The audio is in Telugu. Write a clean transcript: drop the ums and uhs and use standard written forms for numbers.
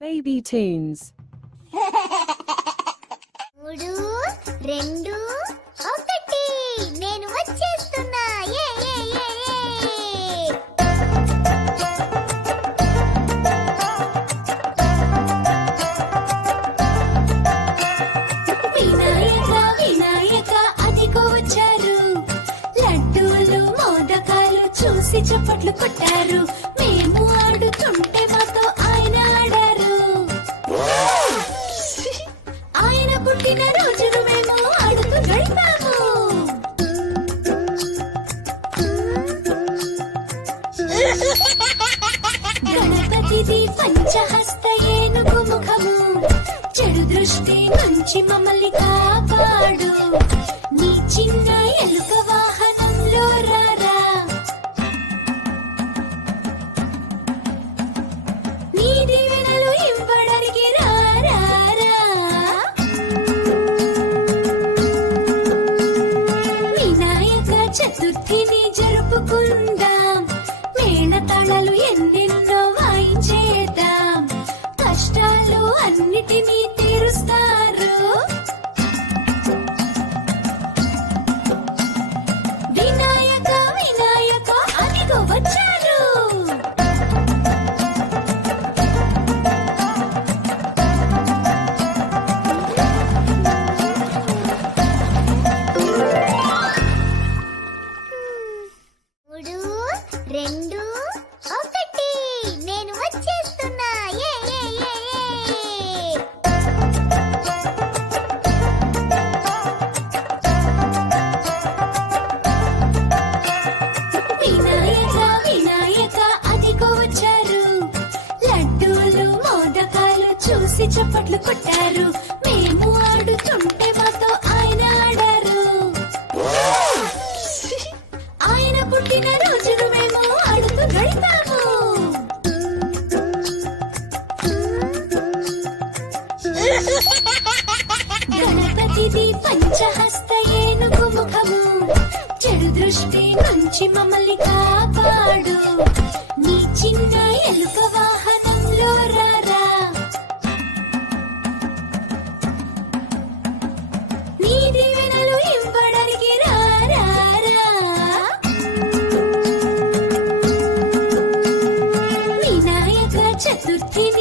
Baby tunes. 3, 2, 1 నేను వచ్చేస్తున్నా. ఏ ఏ ఏ ఏ వినాయక వినాయక అదిగో వచ్చారు. లడ్డూలు మోదకాలు చూసి చప్పట్లు కొట్టారు. మేము ఆడుతుంటే మాతో ఆయన ఆడారు. ఆయన పుట్టిన రోజును మేము ఆడుతూ గడిపాము. గణపతిది పంచహస్త ఏనుగు ముఖము. చెడు దృష్టి నుంచి మమ్మల్ని కాపాడు. నీ చిన్న ఎలుక వాహనంలో రారా. నీ దీవెనలు ఇవ్వడానికి రారా. వినాయక చతుర్థిని జరుపుకుందాం. మేళతాళాలు ఎన్నెన్నో వాయించేద్దాం. కష్టాలు అన్నిటినీ తీరుస్తారు. వినాయక వినాయక అదిగో వచ్చారు. మూడు, 2, 1 నేను వచ్చేస్తున్నా. ఏ ఏ ఏ ఏ వినాయక వినాయక అదిగో వచ్చారు. లడ్డూలు మోదకాలు చూసి చప్పట్లు కొట్టారు. మేము ఆడుతుంటే మాతో ఆయన ఆడారు. ఆయన పుట్టిన రోజును మేము ఆడుతూ గడిపాము. గణపతిది పంచహస్త ఏనుగు ముఖము. చెడు దృష్టి నుంచి మమ్మల్ని కాపాడు. నీ చిన్న ఎలుక వాహనంలో రారా. నీ దీవెనలు ఇవ్వడానికి రారా. వినాయక చతుర్థిని